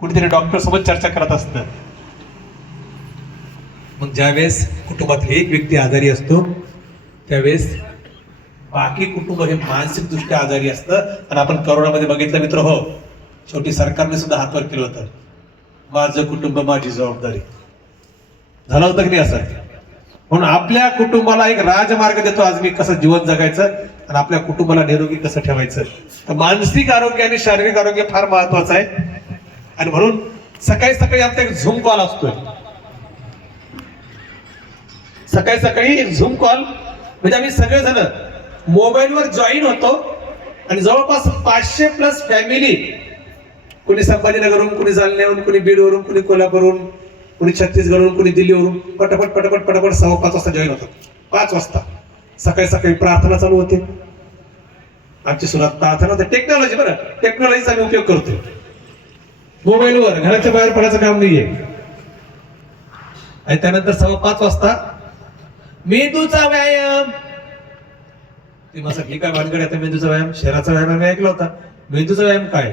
कुठेतरी डॉक्टर सोबत चर्चा करत असतं. मग ज्यावेळेस कुटुंबातील एक व्यक्ती आजारी असतो त्यावेळेस बाकी कुटुंब हे मानसिकदृष्ट्या आजारी असतं. आणि आपण करोनामध्ये बघितलं मित्र हो, शेवटी सरकारने सुद्धा हातवर केलं होतं, माझं कुटुंब माझी जबाबदारी. झालं होतं की नाही असं? म्हणून आपल्या कुटुंबाला एक राजमार्ग देतो आज मी, कसं जीवन जगायचं आणि आपल्या कुटुंबाला निरोगी कसं ठेवायचं. तर मानसिक आरोग्य आणि शारीरिक आरोग्य फार महत्वाचं आहे. आणि म्हणून सकाळी सकाळी आमचा एक झूम कॉल असतोय. सकाळी सकाळी एक झूम कॉल म्हणजे आम्ही सगळेजण मोबाईलवर जॉईन होतो आणि जवळपास 500+ फॅमिली, कोणी संभाजीनगरहून, कोणी जालन्यावरून, कोणी बीडवरून, कोणी कोल्हापूरवरून, कोणी छत्तीसगडवरून, कोणी दिल्लीवरून पटापट पटापट पटापट 5:15 वाजता जॉईन होतात. 5 वाजता सकाळी सकाळी प्रार्थना चालू होते. आमची सुरुवात प्रार्थना होते. टेक्नॉलॉजी, बरं टेक्नॉलॉजीचा आम्ही उपयोग करतो. मोबाईलवर घराच्या बाहेर पडायचं काम नाहीये. आणि त्यानंतर 5:15 वाजता मेंदूचा व्यायाम. ती मग सगळी काय भानगड आहे मेंदूचा व्यायाम? शहराचा व्यायाम आम्ही ऐकला होता. मेंदूचा व्यायाम काय?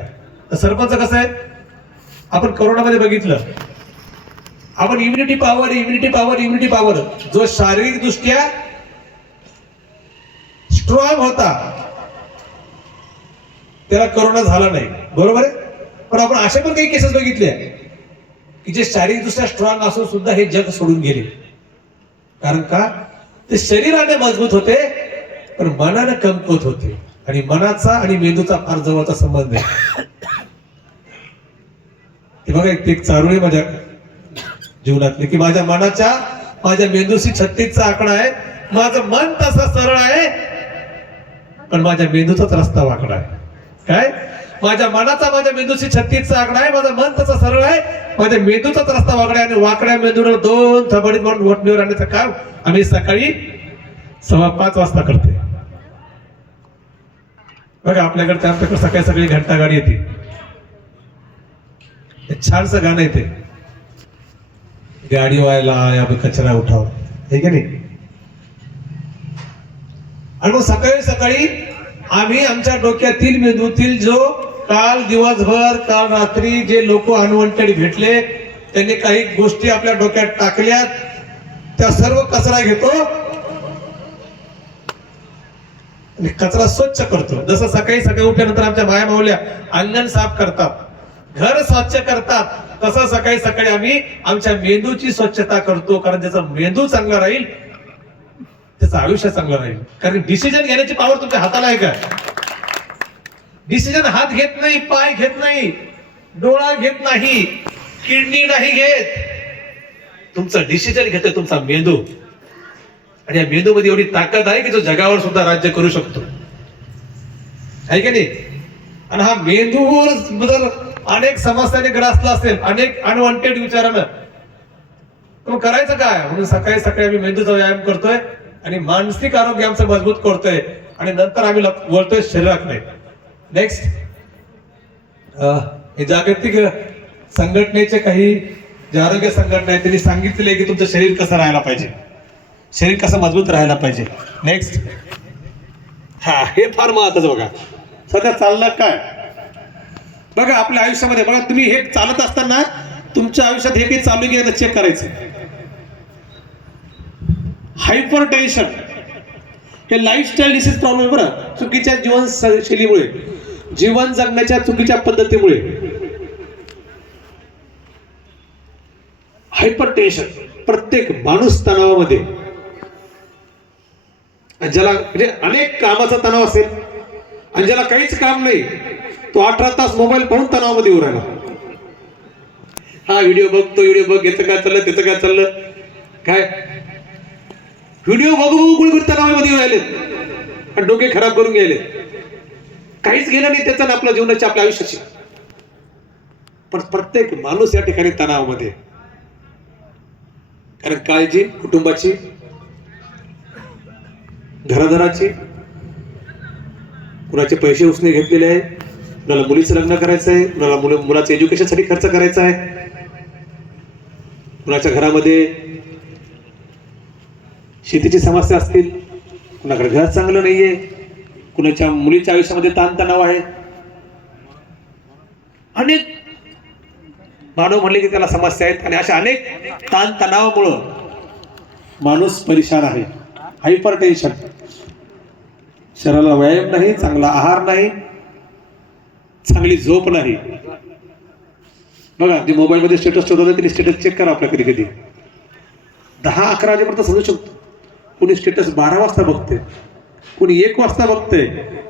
तर सरपंच कसं आहे, आपण करोनामध्ये बघितलं, आपण इम्युनिटी पॉवर जो शारीरिक दृष्ट्या स्ट्रॉंग होता त्याला करोना झाला नाही, बरोबर आहे. पण आपण अशा पण काही केसेस बघितल्या की जे शारीरिक दृष्ट्या स्ट्रॉंग असून सुद्धा हे जग सोडून गेले. कारण का? ते शरीराने मजबूत होते पण मनाने कमकुवत होते. आणि मनाचा आणि मेंदूचा फार जवळचा संबंध आहे. ते बघा एक चारोळी आहे माझ्या जीवनातली की माझ्या मेंदूशी 36चा आकडा आहे. माझं मन तसा सरळ आहे पण माझ्या मेंदूचाच रस्ता वाकडा आहे. काय? माझ्या मेंदूशी 36चा आकडा आहे, माझं मन तसा सरळ आहे, माझ्या मेंदूचाच रस्ता वाकडा आहे. आणि वाकड्या मेंदूला 2 थबडीत म्हणून वटणीवर आणण्याचं काम आम्ही सकाळी 5:15 वाजता करते. बघा आमच्याकडे सकाळी सकाळी घंटा गाडी येते, छानसं गाणं येते, गाडी व्हायला या कचरा उठाव, हे की नाही. आणि मग सकाळी सकाळी आम्ही आमच्या डोक्यातील मेंदूतील जो काल दिवसभर काल रात्री जे लोक अनवॉन्टेड भेटले त्यांनी काही गोष्टी आपल्या डोक्यात टाकल्यात, त्या सर्व कचरा घेतो आणि कचरा स्वच्छ करतो. जसं सकाळी सकाळी उठल्यानंतर आमच्या माया माऊल्या अंगण साफ करतात, घर स्वच्छ करतात, तसं सकाळी सकाळी आम्ही आमच्या मेंदूची स्वच्छता करतो. कारण त्याचा मेंदू चांगला राहील त्याचं आयुष्य चांगलं राहील. कारण डिसिजन घेण्याची पॉवर तुमच्या हाताला आहे का? डिसिजन हात घेत नाही, पाय घेत नाही, डोळा घेत नाही, किडनी नाही घेत, तुमचा डिसिजन घेतोय तुमचा मेंदू. आणि या मेंदू मध्ये एवढी ताकद आहे की जो जगावर सुद्धा राज्य करू शकतो, आहे की नाही. आणि हा मेंदूवर जर अनेक समस्याने ग्रासला असेल, अनेक अनवॉन्टेड विचारानं, मग करायचं काय? म्हणून सकाळी सकाळी आम्ही मेंदूचा व्यायाम करतोय आणि मानसिक आरोग्य आमचं मजबूत करतोय आणि नंतर आम्ही बोलतोय शरीराकडे. नेक्स्ट, हे जागतिक संघटनेचे काही जे आरोग्य संघटना आहे त्यांनी सांगितले की तुमचं शरीर कसं राहायला पाहिजे, शरीर कसं मजबूत राहायला पाहिजे. नेक्स्ट, हे फार महत्वाचं. बघा सध्या चाललं काय, बघा आपल्या आयुष्यामध्ये, बघा तुम्ही हे चालत असताना तुमच्या आयुष्यात हे काही चालू गेलं चेक करायचं. हायपर टेन्शन हे लाईफस्टाईल डिसीज प्रॉब्लेम, बरं, चुकीच्या जीवनशैलीमुळे, जीवन जगण्याच्या चुकीच्या पद्धतीमुळे हायपर टेन्शन. प्रत्येक माणूस तणावामध्ये, ज्याला म्हणजे अनेक कामाचा तणाव असेल आणि ज्याला काहीच काम नाही तो 18 तास मोबाईल पाहून तणावामध्ये येऊ राहिला. हा व्हिडिओ बघतो, व्हिडिओ बघ, याचं काय चाललं, त्याचं काय चाललं, काय व्हिडिओ बघू बघू तणावामध्ये येऊ राहिले आणि डोके खराब करून गेले. काहीच गेलं नाही त्याचं आपल्या जीवनाच्या, आपल्या आयुष्याची. पण प्रत्येक माणूस या ठिकाणी तणावामध्ये. कारण काळजी कुटुंबाची, घरादाराची, कुणाचे पैसे उसने घेतलेले आहे, कुणाला मुलीचं लग्न करायचं आहे, कुणाला मुलाचं एज्युकेशन साठी खर्च करायचा आहे, कुणाच्या घरामध्ये शेतीची समस्या असतील, कुणाकडे घर चांगलं नाहीये, कुणाच्या मुलीच्या आयुष्यामध्ये ताणतणाव आहे, अनेक मानव म्हणले की त्याला समस्या आहेत आणि अशा अनेक ताण तणावामुळं माणूस परेशान आहे. हायपर टेन्शन, शरीराला व्यायाम नाही, चांगला आहार नाही, चांगली झोप नाही. बघा जे मोबाईल मध्ये स्टेटस ठेवतात ते स्टेटस चेक करा आपल्या कधी कधी 10-11 वाजेपर्यंत समजू शकतो. कोणी स्टेटस 12 वाजता बघते, कोणी 1 वाजता बघते,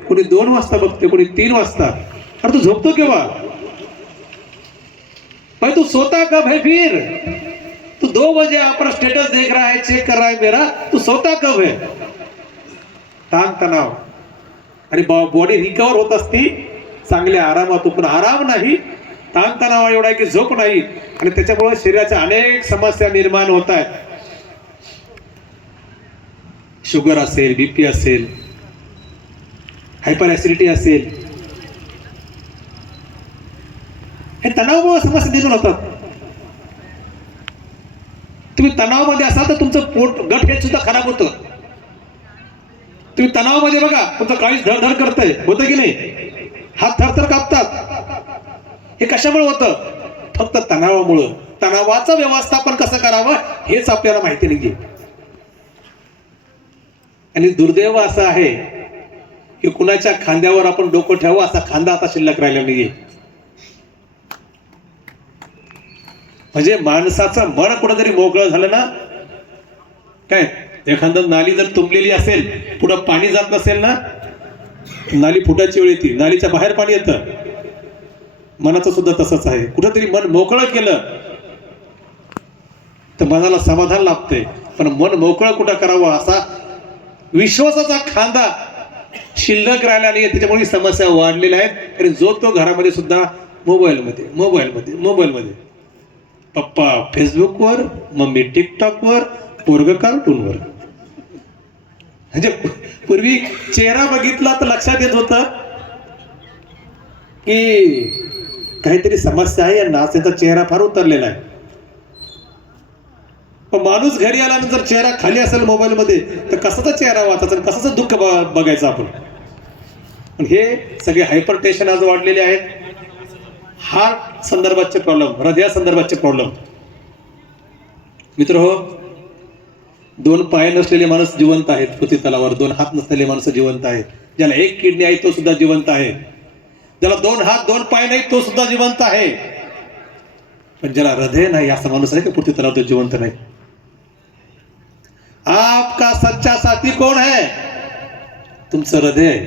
कोणी 2 वाजता बघते, कोणी 3 वाजता. अरे तू झोपतो केव्हा भाई? तू सोता कब है फिर? तू 2 बजे अपना स्टेटस देख रहा है, चेक कर रहा है मेरा, तू सोता कब है? ताण तणाव आणि बॉडी रिकवर होत असती चांगल्या आरामात, पण आराम नाही, ताण तणाव एवढा आहे की झोप नाही आणि त्याच्यामुळे शरीराच्या अनेक समस्या निर्माण होत आहेत. शुगर असेल, बीपी असेल, हायपर ऍसिडिटी असेल, हे तणावामुळे समस्या निर्माण होतात. तुम्ही तणावामध्ये असाल तर तुमचं पोट गट हे सुद्धा खराब होतं. तुम्ही तणावामध्ये बघा तुमचं काळीच धडधड करतंय, होतं की नाही? हात थरथर कापतात. हे कशामुळे होतं? फक्त तणावामुळं. तणावाचं व्यवस्थापन कसं करावं हेच आपल्याला माहिती नाहीये. आणि दुर्दैव असं आहे की कुणाच्या खांद्यावर आपण डोकं ठेवू असा खांदा आता शिल्लक राहिला नाहीये. म्हणजे माणसाचं मन कुठंतरी मोकळं झालं ना, काय एखादं नाली जर तुंबलेली असेल, पुढं पाणी जात नसेल ना, नाली फुटायची वेळ येते, नालीच्या बाहेर पाणी येतं. मनाचं सुद्धा तसंच आहे. कुठंतरी मन मोकळं केलं तर मनाला समाधान लाभते. पण मन मोकळं कुठं करावं असा विश्वासाचा खांदा शिल्लक राहिला नाही. त्याच्यामुळे समस्या वाढलेल्या आहेत. आणि जो तो घरामध्ये सुद्धा मोबाईलमध्ये पप्पा फेसबुकवर, मम्मी टिकटॉकवर, पोरग कार्टूनवर. म्हणजे पूर्वी चेहरा बघितला तर लक्षात येत होतं की काहीतरी समस्या आहे यांना, त्यांचा चेहरा फार उतरलेला आहे. पण माणूस घरी आल्यानंतर चेहरा खाली असेल मोबाईल मध्ये तर कसाचा चेहरा वाचायचा, कसाचं दुःख बघायचं आपण. पण हे सगळे हायपर टेन्शन आज वाढलेले आहेत. हार्ट संदर्भाचे प्रॉब्लेम, हृदया संदर्भाचे प्रॉब्लेम. मित्र हो, 2 पाय नसलेले माणूस जिवंत आहेत पृथ्वी तलावर, 2 हात नसलेले माणसं जिवंत आहेत. ज्याला 1 किडनी आहे तो सुद्धा जिवंत आहे. ज्याला 2 हात 2 पाय नाही तो सुद्धा जिवंत आहे. पण ज्याला हृदय नाही असा माणूस आहे की पृथ्वी तलावर तो जिवंत नाही. आपका सच्चा साथी कौन है? तुमचं हृदय.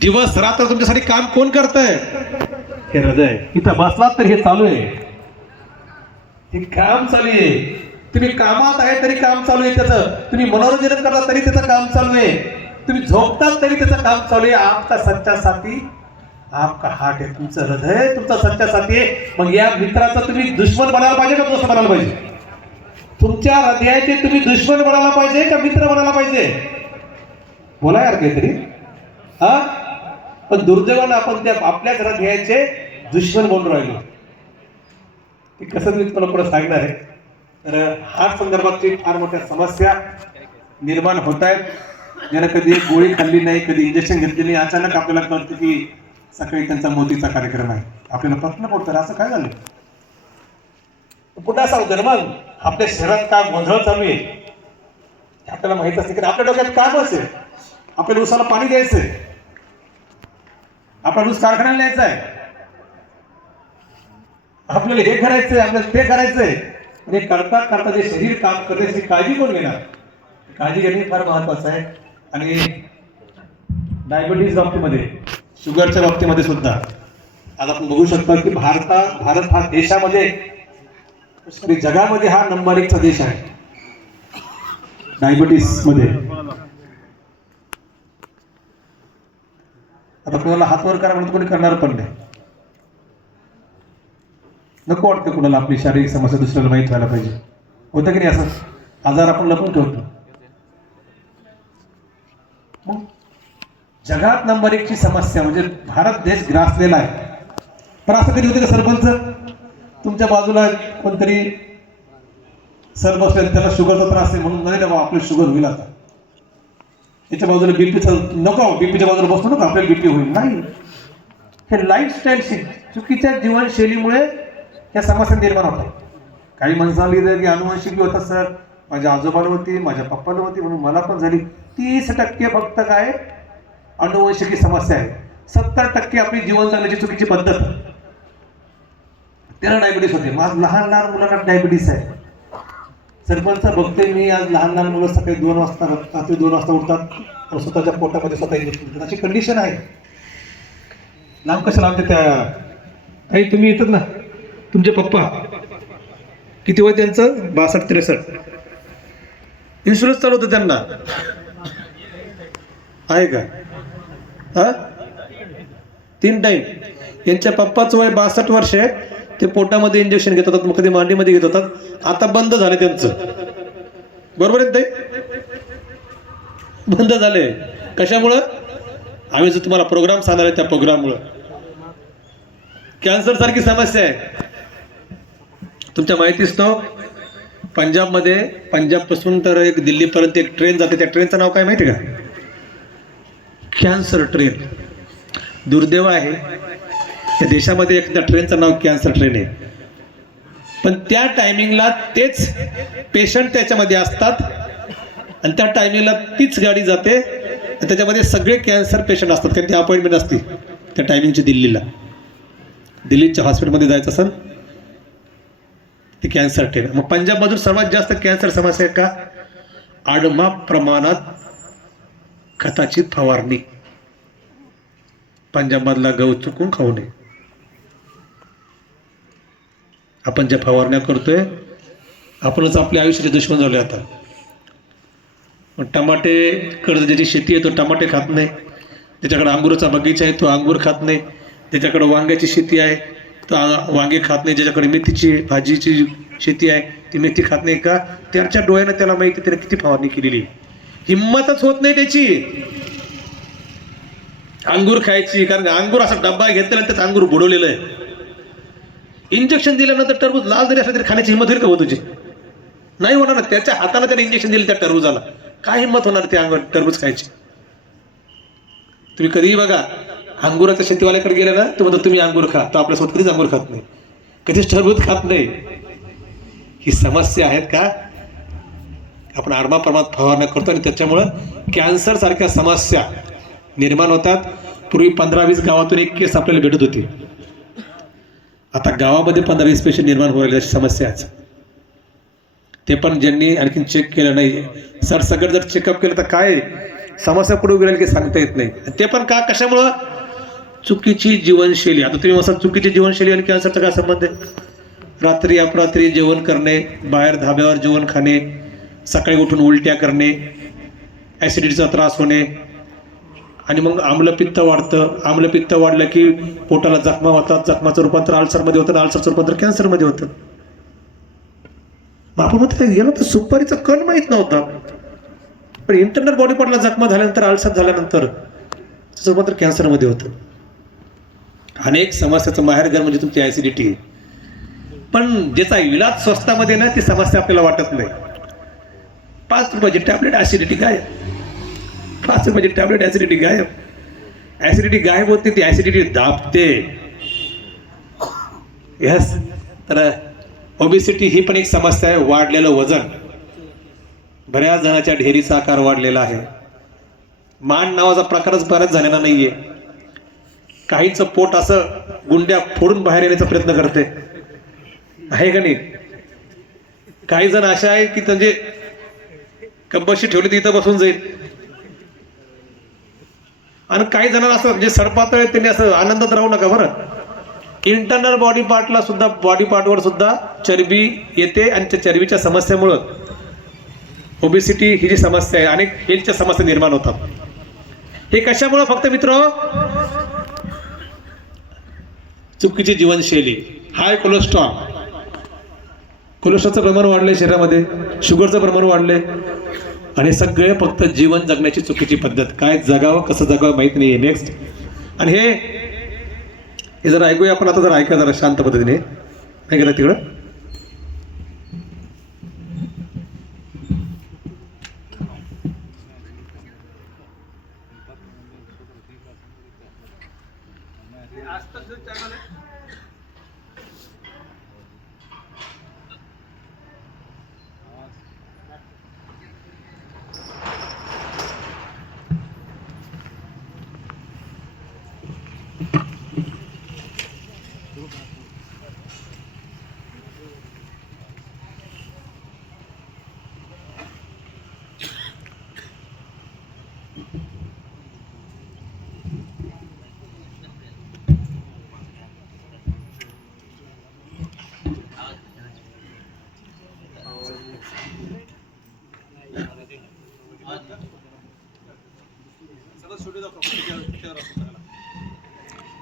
दिवस रात्र तुमच्यासाठी काम कोण करतंय? हे हृदय. इथं बसलात तर हे चालू आहे, हे काम चालू आहे. तुम्ही कामात आहे तरी काम चालू आहे त्याचं. तुम्ही मनोरंजन करता तरी त्याचं काम चालू आहे. तुम्ही झोपतात तरी त्याचं काम चालू आहे. आपका सच्चा साथी आपका हार्ट आहे. तुमचं हृदय तुमचा सच्चा साथी आहे. मग या मित्राचा तुम्ही दुश्मन बनायला पाहिजे का दोस्त बनायला पाहिजे? तुमच्या हृदयाचे तुम्ही दुश्मन बनायला पाहिजे का मित्र बनायला पाहिजे? बोला यार काहीतरी. हा, पण दुर्दैवानं आपण त्या आपल्याच हृदयाचे दुश्मन बनून राहिलो. ते कसं मी तुम्हाला पुढे सांगणार आहे. तर हार्ट संदर्भातली फार मोठ्या समस्या निर्माण होत आहेत. ज्यानं कधी एक गोळी खाल्ली नाही, कधी इंजेक्शन घेतली नाही, अचानक आपल्याला कळतं की सकाळी त्यांचा मोतीचा कार्यक्रम आहे. आपल्याला प्रश्न पडतो असं काय झालं. पुन्हा सांगतो ना, मग आपल्या शरीरात काय गोंधळ चालू आहे आपल्याला माहित असते की आपल्या डोक्यात काय बसेल. आपल्याला ऊसाला पाणी द्यायचंय, आपल्याला ऊस कारखान्याला न्यायचा आहे, आपल्याला हे करायचंय, आपल्याला ते करायचंय. म्हणजे करता करता जे शरीर काम करते त्याची काळजी कोण घेणार? काळजी घेणे फार महत्वाचं आहे. आणि डायबिटीज बाबतीमध्ये, शुगरच्या बाबतीमध्ये सुद्धा आज आपण बघू शकतो की भारत हा देशामध्ये, जगामध्ये हा नंबर 1चा देश आहे डायबिटीस मध्ये. आता कोणाला हात वर करा म्हणून कोणी करणार पण नाही. नको वाटतं कुणाला आपली शारीरिक समस्या दुसऱ्याला माहीत व्हायला पाहिजे. होतं की नाही असं? आजार आपण लपून ठेवतो. मग जगात नंबर 1ची समस्या म्हणजे भारत देश ग्रासलेला आहे. पण असं कधी होते का सरपंच तुमच्या बाजूला कोणतरी सर बसले त्याला शुगरचा त्रास आहे म्हणून नाही ना आपली शुगर होईल, आता याच्या बाजूला बीपीचा नको, बीपीच्या बाजूला बसतो नको आपल्याला बीपी होईल, नाही. हे लाईफस्टाईल चुकीच्या जीवनशैलीमुळे ह्या समस्या निर्माण होतात. काही माणसांना लिहिलं की अनुवंशिकी होतात सर, माझ्या आजोबाला होती, माझ्या पप्पाला होती, म्हणून मला पण झाली. 30% फक्त काय अनुवंशिकी समस्या आहे. 70% आपली जीवन जगण्याची चुकीची पद्धत, त्याला डायबिटीस होते. आज लहान लहान मुलांना डायबिटीस आहे. सरपंच बघतोय मी, आज लहान लहान मुलं सकाळी 2 वाजता रात्री 2 वाजता उठतात, स्वतःच्या पोटामध्ये स्वतः इंजेक्शन देतात. अशी कंडिशन आहे. लांब कसं लांबते त्या काही तुम्ही येतात ना, तुमचे पप्पा किती वय त्यांचं? 62-63. इन्शुरन्स चालू होतं त्यांना, आहे का? हा 3 टाईम. यांच्या पप्पाचं वय 62 वर्ष आहे. ते पोटामध्ये इंजेक्शन घेत होतात, मग कधी मांडीमध्ये घेत होतात. आता बंद झाले त्यांचं, बरोबर आहे ते? बंद झाले. कशामुळं? आम्ही जो तुम्हाला प्रोग्राम सांगणार आहे त्या प्रोग्राममुळं. कॅन्सर सारखी समस्या आहे. तुमच्या माहितीच तो पंजाबमध्ये, पंजाबपासून तर एक दिल्लीपर्यंत एक ट्रेन जाते. त्या ट्रेनचं नाव काय माहिती का? Cancer train. दुर्दैव आहे, त्या देशामध्ये एक त्या ट्रेनचं नाव कॅन्सर ट्रेन आहे. पण त्या टायमिंगला तेच पेशंट त्याच्यामध्ये असतात आणि त्या टायमिंगला तीच गाडी जाते. त्याच्यामध्ये सगळे कॅन्सर पेशंट असतात, कारण ती अपॉइंटमेंट असते त्या टायमिंगची. दिल्लीच्या हॉस्पिटलमध्ये जायचं असेल ती कॅन्सर ट्रेन. मग पंजाबमधून सर्वात जास्त कॅन्सर समस्या आहे का? आडमाप प्रमाणात खताची फवारणी. पंजाबमधला गहू चुकून खाऊ नये. आपण ज्या फवारण्या करतोय, आपणच आपल्या आयुष्याचे दुश्मन झाले. आता टमाटे कर्ज ज्याची शेती आहे तो टमाटे खात नाही, ज्याच्याकडे अंगूरचा बगीचा आहे तो अंगूर खात नाही, ज्याच्याकडे वांग्याची शेती आहे तो वांगे खात नाही, ज्याच्याकडे मेथीची भाजीची शेती आहे ती मेथी खात नाही. का? त्याच्या डोळ्यानं त्याला माहिती त्याने किती फवारणी केलेली. हिंमतच होत नाही त्याची अंगूर खायची, कारण अंगूर असा डब्बा घेतला त्यात अंगूर बुडवलेलं आहे. इंजेक्शन दिल्यानंतर टरबूज लाल जरी असलं तरी खाण्याची हिंमत होईल का हो तुझी? नाही होणार ना. त्याच्या हाताने त्याने इंजेक्शन दिलं त्या टरबूजाला, काय हिंमत होणार ते अंगूर टरबूज खायची? तुम्ही कधीही बघा, अंगुराच्या शेतीवाल्याकडे गेले ना, तो म्हणतो तुम्ही अंगूर खा. तो आपल्यासोबत कधीच अंगूर खात नाही, कधीच टरबूज खात नाही. ही समस्या आहेत का? आपण आडमा प्रमाणात फवारण्या करतो आणि त्याच्यामुळं कॅन्सर सारख्या समस्या निर्माण होतात. पूर्वी 15-20 गावातून एक केस आपल्याला भेटत होती. आता गावामध्ये 15-20 पेशंट निर्माण होईल समस्या. ते पण ज्यांनी आणखी चेक केलं नाही. सरसकट जर चेकअप केलं तर काय समस्या पुढे गेली की सांगता येत नाही. ते पण का? कशामुळं? चुकीची जीवनशैली. आता तुम्ही म्हणता चुकीची जीवनशैली आणि कॅन्सरचा काय संबंध आहे? रात्री अपरात्री जेवण करणे, बाहेर धाब्यावर जेवण खाणे, सकाळी उठून उलट्या करणे, ॲसिडिटीचा त्रास होणे, आणि मग आम्लपित्त वाढतं. आम्लपित्त वाढलं की पोटाला जखमा होतात, जखमाचं रूपांतर अल्सरमध्ये होतं, अल्सरचं रूपांतर कॅन्सरमध्ये होतं. मग आपण म्हणतो गेलो तर सुपारीचा कण माहीत नव्हता, पण इंटरनल बॉडी पार्टला जखमा झाल्यानंतर, अल्सर झाल्यानंतर त्याचं रूपांतर कॅन्सरमध्ये होतं. अनेक समस्याचं माहेरघर म्हणजे तुमची ॲसिडिटी आहे. पण ज्याचा इलाज स्वस्तामध्ये ना, ती समस्या आपल्याला वाटत नाही. 5 रुपयाची टॅबलेट ॲसिडिटी गायब, 5 रुपयाची टॅबलेट ॲसिडिटी गायब. ॲसिडिटी गायब होते, ती ॲसिडिटी दाबते. यस. तर ओबेसिटी ही पण एक समस्या आहे. वाढलेलं वजन, बऱ्याच जणांच्या ढेरीचा आकार वाढलेला आहे. मान नावाचा प्रकारच बराच झालेला नाहीये. काहींचं पोट असं गुंड्या फोडून बाहेर येण्याचा प्रयत्न करते, आहे का नाही? काही जण अशा आहे की म्हणजे कंबशी ठेवली तर इथं बसून जाईल, आणि काही जणांना असं म्हणजे सडपातळ त्यांनी असं आनंदात राहू नका बरं. इंटरनल बॉडी पार्टला सुद्धा, बॉडी पार्टवर सुद्धा चरबी येते, आणि त्या चरबीच्या समस्येमुळं ओबेसिटी ही जी समस्या आहे, अनेक हेल्थच्या समस्या निर्माण होतात. हे कशामुळं? फक्त मित्र, चुकीची जीवनशैली, हाय कोलेस्ट्रॉल, कोलेस्ट्रॉलचं प्रमाण वाढलंय शरीरामध्ये, शुगरचं प्रमाण वाढलंय, आणि सगळे फक्त जीवन जगण्याची चुकीची पद्धत. काय जगावं, कसं जगावं माहित नाहीये. नेक्स्ट. आणि हे जरा ऐकूया आपण आता. जरा ऐका जरा शांत पद्धतीने, ऐका तिकडं.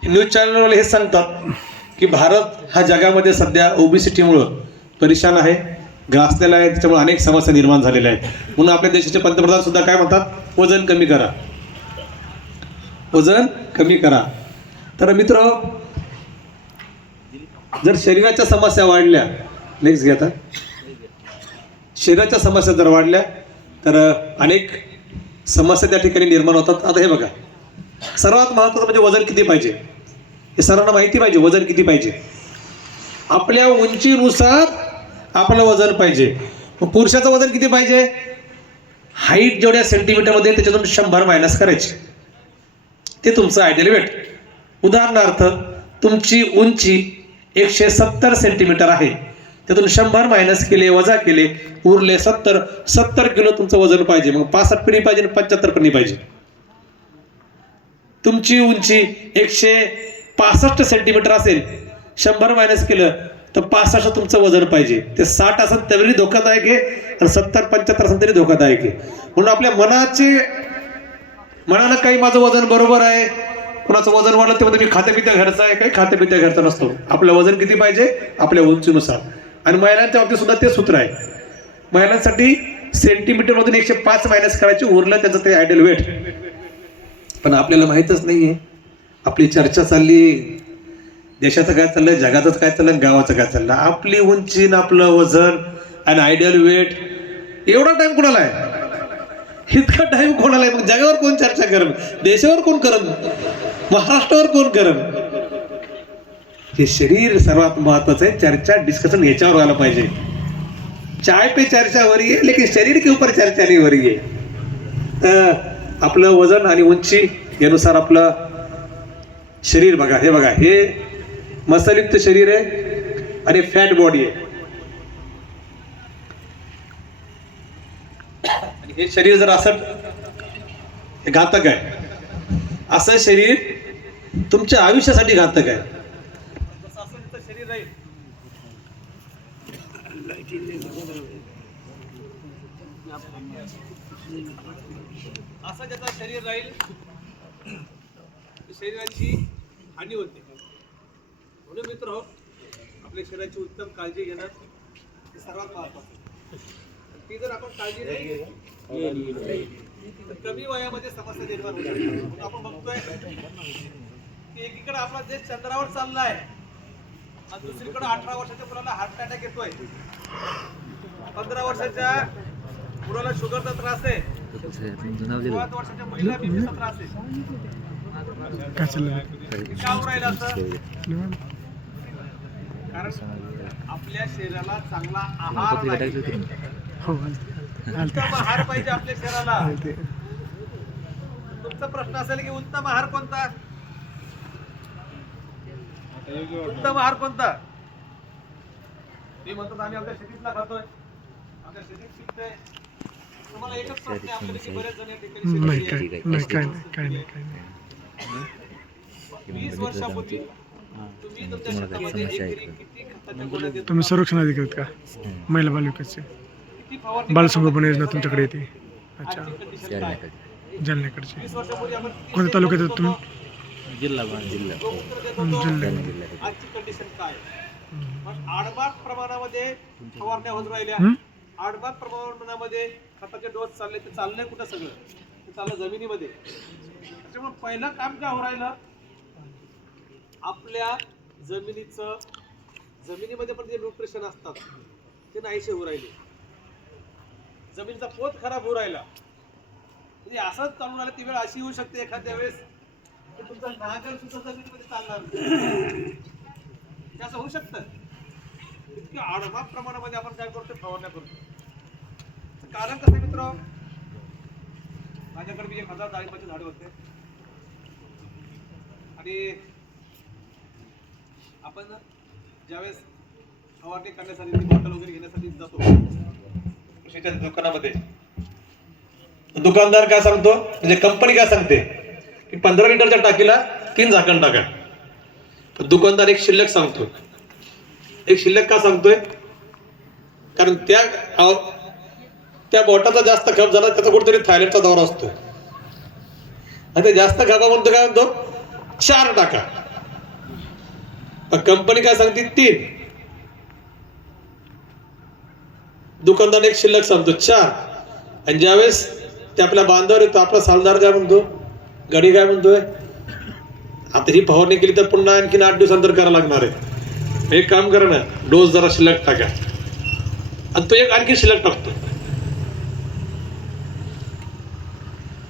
न्यूज चॅनलवाले हे सांगतात की भारत हा जगामध्ये सध्या ओबेसिटीमुळं परेशान आहे, ग्रासलेला आहे, त्याच्यामुळे अनेक समस्या निर्माण झालेल्या आहेत. म्हणून आपल्या देशाचे पंतप्रधान सुद्धा काय म्हणतात, वजन कमी करा, वजन कमी करा. तर मित्र, जर शरीराच्या समस्या वाढल्या, नेक्स्ट घ्या आता, शरीराच्या समस्या जर वाढल्या तर अनेक समस्या त्या ठिकाणी निर्माण होतात. आता हे बघा, सर्वात महत्त्वाचं म्हणजे वजन किती पाहिजे हे सर्वांना माहिती पाहिजे. वजन किती पाहिजे? आपल्या उंचीनुसार आपलं वजन पाहिजे. मग पुरुषाचं वजन किती पाहिजे? हाईट जेवढ्या सेंटीमीटरमध्ये त्याच्यातून 100 मायनस करायचे, ते तुमचं आयडियल वेट. उदाहरणार्थ, तुमची उंची 170 सेंटीमीटर आहे, त्यातून 100 मायनस केले, वजा केले, उरले 70 किलो तुमचं वजन पाहिजे. मग 65 पण पाहिजे, 75 पण पाहिजे. तुमची उंची 165 सेंटीमीटर असेल, 100 मायनस केलं तर 65 तुमचं वजन पाहिजे. ते 60 असेल तरी धोकादायक आहे, आणि 70-75 असेल तरी धोकादायक आहे. म्हणून आपल्या मनानं काही माझं वजन बरोबर आहे, कुणाचं वजन वाढलं ते म्हणजे मी खात्यापित्या घरचा आहे, काही खात्यापित्या घरचा नसतो. आपलं वजन किती पाहिजे? आपल्या उंचीनुसार. आणि महिलांच्या बाबतीत सुद्धा ते सूत्र आहे. महिलांसाठी सेंटीमीटरमधून 105 मायनस करायचे, उरलं त्याचं ते आयडियल वेट. पण आपल्याला माहीतच नाहीये. आपली चर्चा चालली देशाचं काय चाललंय, जगातच काय चाललंय, गावाचं काय चाललं. आपली उंची, आपलं वजन आणि आयडियल वेट, एवढा टाइम कोणाला आहे? इतका टाइम कोणाला आहे? मग जगावर कोण चर्चा करेल? देशावर कोण करेल? महाराष्ट्रावर कोण करेल? हे शरीर सर्वात महत्वाचं आहे. चर्चा, डिस्कशन याच्यावर व्हायला पाहिजे. चाय पे चर्चा हो रही है, लेकिन शरीर के ऊपर चर्चा नहीं हो रही है. आपलं वजन आणि उंची यानुसार आपलं शरीर बघा. हे बघा, हे मसलयुक्त शरीर आहे आणि फॅट बॉडी आहे. आणि हे शरीर जर असं घातक आहे, असं शरीर तुमच्या आयुष्यासाठी घातक आहे. शरीर राहील असं ज्याचं शरीर राहील, शरीराची हानी होते. म्हणून मित्र हो, आपल्या शरीराची उत्तम काळजी घेणं हे सर्वात महत्त्वाचं. ती जर आपण काळजी नाही घेतली तर कमी वयामध्ये समस्या निर्माण होतात. आपण बघतोय की एकीकडे आपला देश चंद्रावर चाललाय आणि दुसरीकडे 18 वर्षाच्या मुलाला हार्ट अटॅक येतोय, 15 वर्षाच्या मुलाला शुगरचा त्रास आहे, 7 वर्षाच्या महिला बीपीचा त्रास आहे. राहिला असं कारण आपल्या शरीराला चांगला आहार पाहिजे. उत्तम आहार पाहिजे आपल्या शरीराला. तुमचा प्रश्न असेल की उत्तम आहार कोणता? उत्तम आहार कोणता? मी म्हणतो आम्ही आपल्या शेतीतला खातोय, आपल्या शेतीत शिकतोय. तुम्हाला एकच प्रश्न आहे, आपल्याला बरेच जण या ठिकाणी 20 वर्षापूर्वी तुम्ही तुमच्या शेतामध्ये किती खताच्या गोळ्या देत? तुम्ही संरक्षण अधिकारी का? महिला बालविकासचे बालसंगोपन योजना तुमच्याकडे येते? अच्छा, जालन्याकडचे. 20 वर्षापूर्वी आपण कोणत्या तालुक्यात आहेत तुम्ही? जिल्हा आजची कंडिशन काय? पण आडमात प्रमाणामध्ये फवारण्या होत राहिल्या, आडमात प्रमाणामध्ये खताचे डोस चालले. ते चाललंय कुठं? सगळं ते चाललं जमिनीमध्ये. त्याच्यामुळे पहिलं काम काय हो राहिलं, आपल्या जमिनीमध्ये पण जे न्यूट्रिशन असतात ते नाहीसे होऊ राहिले. जमिनीचा पोत खराब होऊ राहिला. म्हणजे असंच चालून राहिलं. ती वेळ अशी येऊ शकते एखाद्या वेळेस तर तुमचा नागर सुद्धा जमिनीमध्ये चालणार नाही. हे असं होऊ शकतं. इतक्या आडमाप प्रमाणामध्ये आपण काय करतो, फवारण्या करतो. कारण कसं आहे मित्र, माझ्याकडे 1000 डाळिंबाचे झाडे होते आणि आपण ज्यावेळेस फवारणी करण्यासाठी बॉटल वगैरे घेण्यासाठी जातो कृषीच्या दुकानामध्ये, दुकानदार काय सांगतो, म्हणजे कंपनी काय सांगते की 15 लिटरच्या टाकीला 3 झाकण टाका. दुकानदार एक शिल्लक सांगतो. एक शिल्लक का सांगतोय, कारण त्या बोटाचा जास्त खप झाला, त्याचा कुठेतरी थायलंडचा दौरा असतो आणि ते जास्त खपा म्हणतो काय म्हणतो 4 टाका. कंपनी काय सांगते 3. दुकानदार एक शिल्लक सांगतो 4. आणि ज्यावेळेस ते आपल्या बांधावर येतो, आपला सालदार काय म्हणतो, गडी काय म्हणतोय, आता ही फवारणी केली तर पुन्हा आणखीन 8 दिवसानंतर करावं लागणार आहे. एक काम करा ना, डोस जरा शिल्लक टाका. आणि तो एक आणखी शिल्लक टाकतो.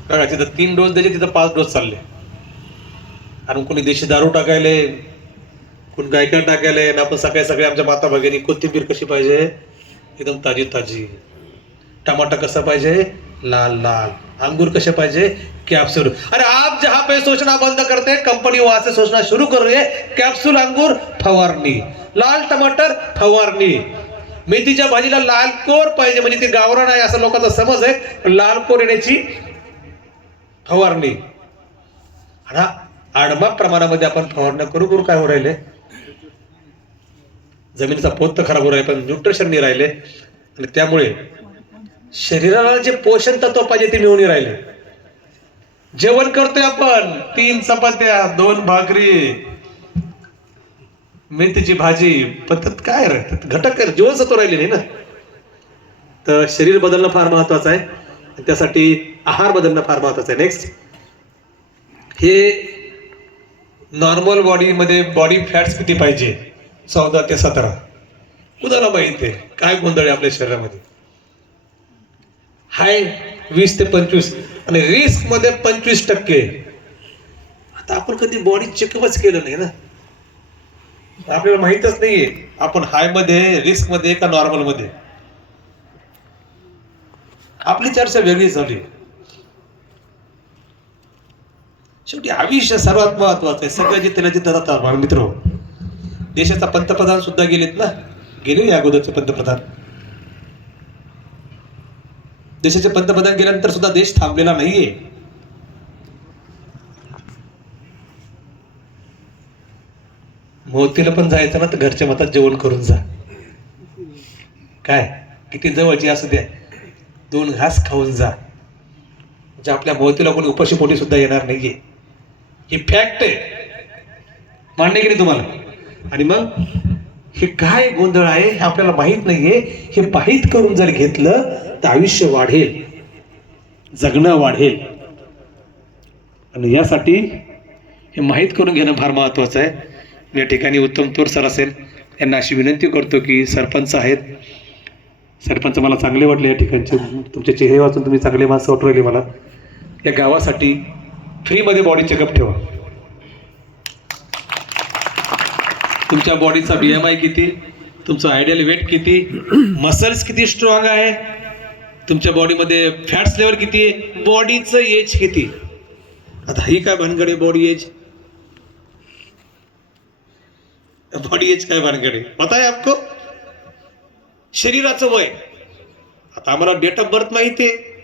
बघा तिथं 3 डोस द्यायचे, तिथं 5 डोस चालले. आणि कोणी देशी दारू टाकायले, कोण गायका टाकायले. आणि आपण सगळे आमच्या माता भगिनी, कोथिंबीर कशी पाहिजे एकदम ताजी ताजी, टमाटा कसा पाहिजे लाल लाल, अंगूर कसे पाहिजे कैप्सूल. अरे आप जहां पे सोचना बंद करते कंपनी वहां से सोचना शुरू कर रही है. कैप्सूल अंगूर फवारणी, लाल टमाटर फवारणी, मेथीच्या भाजीला लाल कोर पाहिजे म्हणजे ती गावरान आहे असं लोकांचा समज आहे. लाल कोर येण्याची फवारणी. आणि आडमाप प्रमाणामध्ये आपण फवारण्या करू काय हो राहिले, जमिनीचा पोत तर खराब हो राहिले पण न्यूट्रिशन नाही राहिले. आणि त्यामुळे शरीराला जे पोषण तत्व पाहिजे ते मिळून राहिले. जेवण करतोय आपण 3 चपात्या 2 भाकरी मेथीची भाजी, पण त्यात काय राहतात घटक, जीवनसत्व राहिले नाही ना. तर शरीर बदलणं फार महत्वाचं आहे. त्यासाठी आहार बदलणं फार महत्वाचं आहे. नेक्स्ट, हे नॉर्मल बॉडीमध्ये बॉडी फॅट्स किती पाहिजे 14 ते 17. कुणाला माहिती आहे काय गोंधळ आहे आपल्या शरीरामध्ये. हाय 20 ते 25 आणि रिस्क मध्ये 25%. आता आपण कधी बॉडी चेकअपच केलं नाही ना, आपल्याला माहितच नाहीये आपण हाय मध्ये, रिस्क मध्ये का नॉर्मल मध्ये. आपली चर्चा वेगळी झाली. शेवटी आयुष्य सर्वात महत्वाचं आहे. सगळं जे त्याला जिथं जातात मित्र, देशाचा पंतप्रधान सुद्धा गेलेत ना, गेले या अगोदरचे पंतप्रधान. देशाचे पंतप्रधान गेल्यानंतर सुद्धा देश थांबलेला नाहीये. मोतीला पण जायचं ना तर घरच्या मतात जेवण करून जा. काय किती जवळची असू द्या 2 घास खाऊन जा, म्हणजे आपल्या मोतीला कोणी उपाशी पोटी सुद्धा येणार नाहीये. ही फॅक्ट आहे, मान्य की नाही तुम्हाला. आणि मग हे काय गोंधळ आहे हे आपल्याला माहित नाहीये. हे माहीत करून जर घेतलं तर आयुष्य वाढेल, जगणं वाढेल. आणि यासाठी हे माहीत करून घेणं फार महत्वाचं आहे. या ठिकाणी उत्तम तोर सर असेल, यांना अशी विनंती करतो की सरपंच आहेत, सरपंच मला चांगले वाटले या ठिकाणचे, तुमचे चेहरे वाचून तुम्ही चांगले माणसं वाटू राहिले मला. या गावासाठी फ्रीमध्ये बॉडी चेकअप ठेवा. तुमच्या बॉडीचा BMI किती, तुमचं आयडियल वेट किती, मसल्स किती स्ट्रॉंग आहे, तुमच्या बॉडीमध्ये फॅट्स लेवल किती आहे, बॉडीचं एज किती. आता ही काय भानगड आहे बॉडी एज, बॉडी एज काय भानगड आहे पता है आपको. शरीराचं वय, आता आम्हाला डेट ऑफ बर्थ माहिती आहे,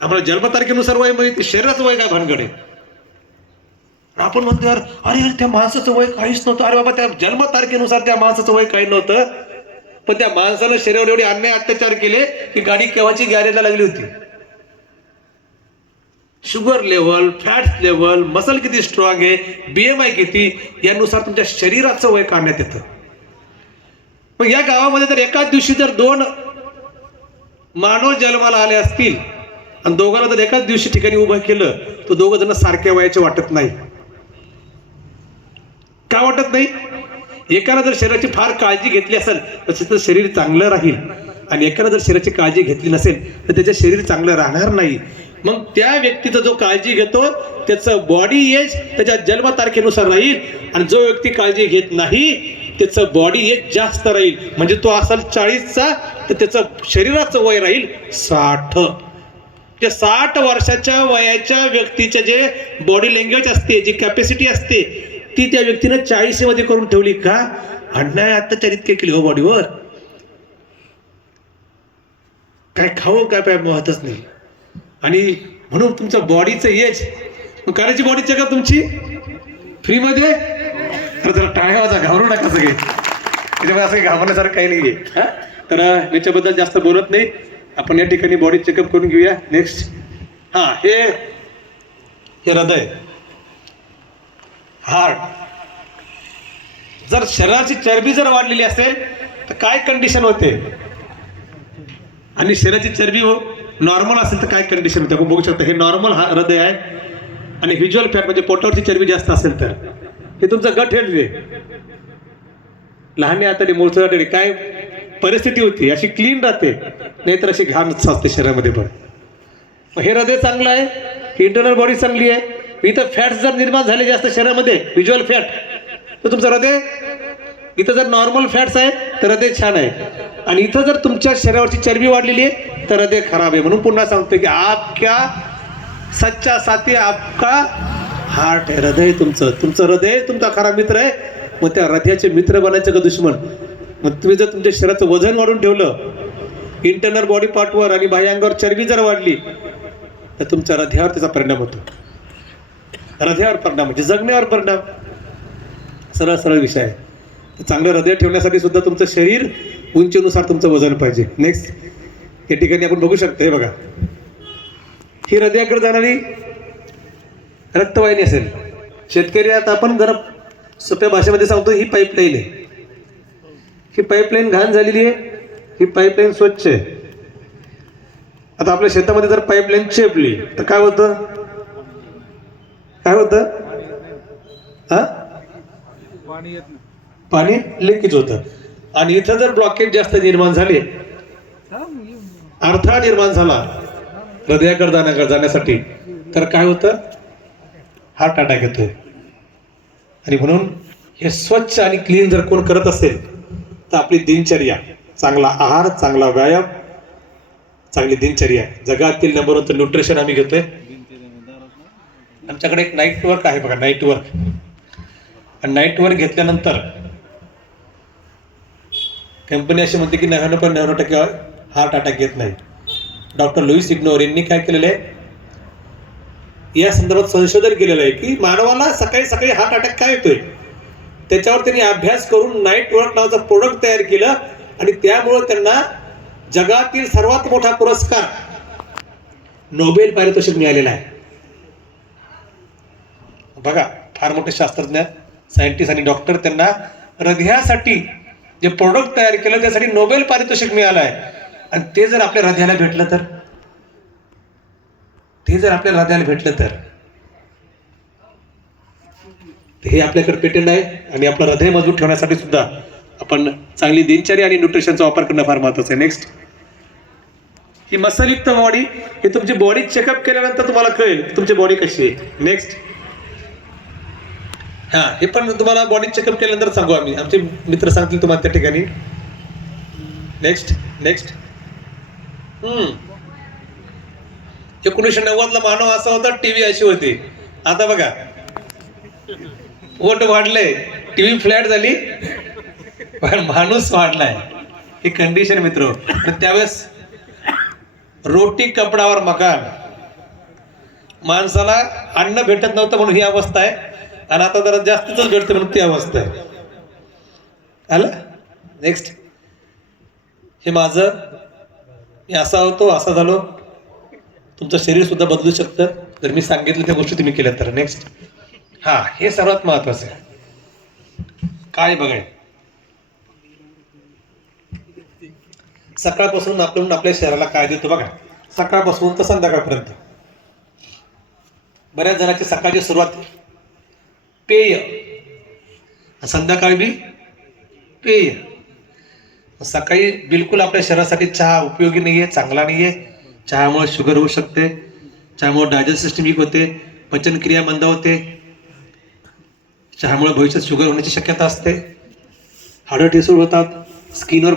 आम्हाला जन्मतारखेनुसार वय माहिती, शरीराचं वय काय भानगड आहे. आपण म्हणतो यार अरे त्या माणसाचं वय काहीच नव्हतं. अरे बाबा त्या जन्मतारखेनुसार त्या माणसाचं वय काही नव्हतं, पण त्या माणसानं शरीरावर एवढे अन्याय अत्याचार केले की गाडी केव्हाची गॅरेजला लागली होती. Sugar level, fat level, muscle किती स्ट्रॉंग आहे, BMI किती, यानुसार तुमच्या शरीराचं वय काढण्यात येतं. मग या गावामध्ये जर एकाच दिवशी जर 2 मानव जन्माला आले असतील आणि दोघांना जर एकाच दिवशी ठिकाणी उभं केलं तर 2 जण सारख्या वयाचे वाटत नाही. का वाटत नाही. एकानं जर शरीराची फार काळजी घेतली असेल तर त्याचं शरीर चांगलं राहील, आणि एकानं जर शरीराची काळजी घेतली नसेल तर त्याचं शरीर चांगलं राहणार नाही. मग त्या व्यक्तीचा जो काळजी घेतो त्याचं बॉडी एज त्याच्या जन्मतारखेनुसार राहील, आणि जो व्यक्ती काळजी घेत नाही त्याचं बॉडी एज जास्त राहील. म्हणजे तो असेल 40चा तर त्याचं शरीराचं वय राहील 60. त्या 60 वर्षाच्या वयाच्या व्यक्तीचे जे बॉडी लँग्वेज असते, जी कॅपॅसिटी असते, ती त्या व्यक्तीनं 40 मध्ये करून ठेवली का? अन्याय अत्याचार इतके केले हो बॉडीवर. काय खावं काय काय महत्वच नाही. आणि म्हणून तुमचं बॉडीचं एज करायची, बॉडी चेकअप तुमची फ्रीमध्ये. तर जरा टाळ्या वाजा, घाबरू नका सगळे, त्याच्यामुळे असं घाबरण्यासारखं काही नाहीये. तर याच्याबद्दल जास्त बोलत नाही, आपण या ठिकाणी बॉडी चेकअप करून घेऊया. नेक्स्ट, हे हृदय, हार्ट. जर शरीराची चरबी जर वाढलेली असेल तर काय कंडिशन होते, आणि शरीराची चरबी नॉर्मल असेल तर काय कंडिशन होते आपण बघू शकता. हे नॉर्मल हृदय आहे, आणि व्हिज्युअल फॅट म्हणजे पोटावरची चरबी जास्त असेल तर हे तुमचं गट हेल्थ आहे. लहान आता मूळचं काय परिस्थिती होती, अशी क्लीन राहते, नाहीतर अशी घाण असते शरीरामध्ये. पण हे हृदय चांगलं आहे, इंटरनल बॉडी चांगली आहे. इथं फॅट्स जर निर्माण झाले जास्त शरीरामध्ये, व्हिज्युअल फॅट, तर तुमचं हृदय, इथं जर नॉर्मल फॅट्स आहे तर हृदय छान आहे. आणि इथं जर तुमच्या शरीरावरची चरबी वाढलेली आहे तर हृदय खराब आहे. म्हणून पुन्हा सांगतो की आपल्या सच्चा साथी आपका हार्ट आहे. हृदय तुमचं हृदय तुमचा खरा मित्र आहे. मग त्या हृदयाचे मित्र बनायचं का दुश्मन? मग तुम्ही जर तुमच्या शरीराचं वजन वाढून ठेवलं इंटरनल बॉडी पार्टवर, आणि बाह्यांगावर चरबी जर वाढली, तर तुमच्या हृदयावर त्याचा परिणाम होतो. हृदयावर परिणाम म्हणजे जगण्यावर परिणाम. सरळ सरळ विषय आहे. चांगलं हृदय ठेवण्यासाठी सुद्धा तुमचं शरीर उंचीनुसार तुमचं वजन पाहिजे. नेक्स्ट, या ठिकाणी आपण बघू शकतो, हे बघा, ही हृदयाकडे जाणारी रक्तवाहिनी असेल. शेतकरी आता आपण जरा सोप्या भाषेमध्ये सांगतो, ही पाईपलाईन आहे. ही पाईपलाईन घाण झालेली आहे, ही पाईपलाईन स्वच्छ आहे. आता आपल्या शेतामध्ये जर पाईपलाईन चेपली तर काय होतं? काय होतं? पाणी लिकेज होतं. आणि इथं जर ब्लॉकेज जास्त निर्माण झाले, अडथळा निर्माण झाला हृदयाकडे जाण्यासाठी, तर काय होतं? हार्ट अटॅक येतोय. आणि म्हणून हे स्वच्छ आणि क्लीन जर कोण करत असेल तर आपली दिनचर्या, चांगला आहार, चांगला व्यायाम, चांगली दिनचर्या, जगातील नंबर 1 न्यूट्रिशन आम्ही घेतोय. आमच्याकडे एक नाईट वर्क आहे बघा, नाईट वर्क. आणि नाईट वर्क घेतल्यानंतर कंपनी अशी म्हणते की 99% हार्ट अटॅक येत नाही. डॉक्टर लुईस इग्नोर यांनी काय केलेलं आहे, या संदर्भात संशोधन केलेलं आहे की मानवाला सकाळी सकाळी हार्ट अटॅक काय येतोय, त्याच्यावर त्यांनी अभ्यास करून नाईट वर्क नावाचं प्रोडक्ट तयार केलं. आणि त्यामुळे त्यांना जगातील सर्वात मोठा पुरस्कार नोबेल पारितोषिक मिळालेला आहे. बघा, फार मोठे शास्त्रज्ञ, सायंटिस्ट आणि डॉक्टर, त्यांना हृदयासाठी जे प्रोडक्ट तयार केलं त्यासाठी नोबेल पारितोषिक मिळालं आहे. आणि ते जर आपल्या हृदयाला भेटलं तर, हे आपल्याकडे पेटंट आहे. आणि आपलं हृदय मजबूत ठेवण्यासाठी सुद्धा आपण चांगली दिनचर्या आणि न्यूट्रिशनचा वापर करणं फार महत्वाचं आहे. नेक्स्ट, ही मसलयुक्त बॉडी, हे तुमची बॉडी चेकअप केल्यानंतर तुम्हाला कळेल तुमची बॉडी कशी आहे. नेक्स्ट, हे पण तुम्हाला बॉडी चेकअप केल्यानंतर सांगू आम्ही, आमचे मित्र सांगतील तुम्हाला त्या ठिकाणी. नेक्स्ट, 1990ला मानव असा होता, टीव्ही अशी होती. आता बघा, पोट वाढलंय, टीव्ही फ्लॅट झाली, पण माणूस वाढलाय. ही कंडिशन मित्र. त्यावेळेस रोटी कपडावर मकान, माणसाला अन्न भेटत नव्हतं म्हणून ही अवस्था आहे. आणि आता जरा जास्तीच भेटते म्हणून ती अवस्था आहे. आलं? नेक्स्ट, हे माझं, मी असा होतो, असा झालो. तुमचं शरीर सुद्धा बदलू शकतं जर मी सांगितलं त्या गोष्टी तुम्ही केल्या तर. नेक्स्ट, हे सर्वात महत्वाचं आहे. काय बघाय, सकाळपासून आपण आपल्या शरीराला काय देतो बघा, सकाळपासून तर संध्याकाळपर्यंत. बऱ्याच जणांची सकाळची सुरुवात पेय, संध्याकाळी बी पेय. सकाळी बिलकुल आपल्या शरीरासाठी चहा उपयोगी नाहीये, चांगला नाहीये. चहामुळे शुगर होऊ शकते, चहामुळे डायजेस्ट सिस्टम वीक होते, पचनक्रिया मंद होते, चहामुळे भविष्यात शुगर होण्याची शक्यता असते, हाडं ठिसूळ होतात, स्किनवर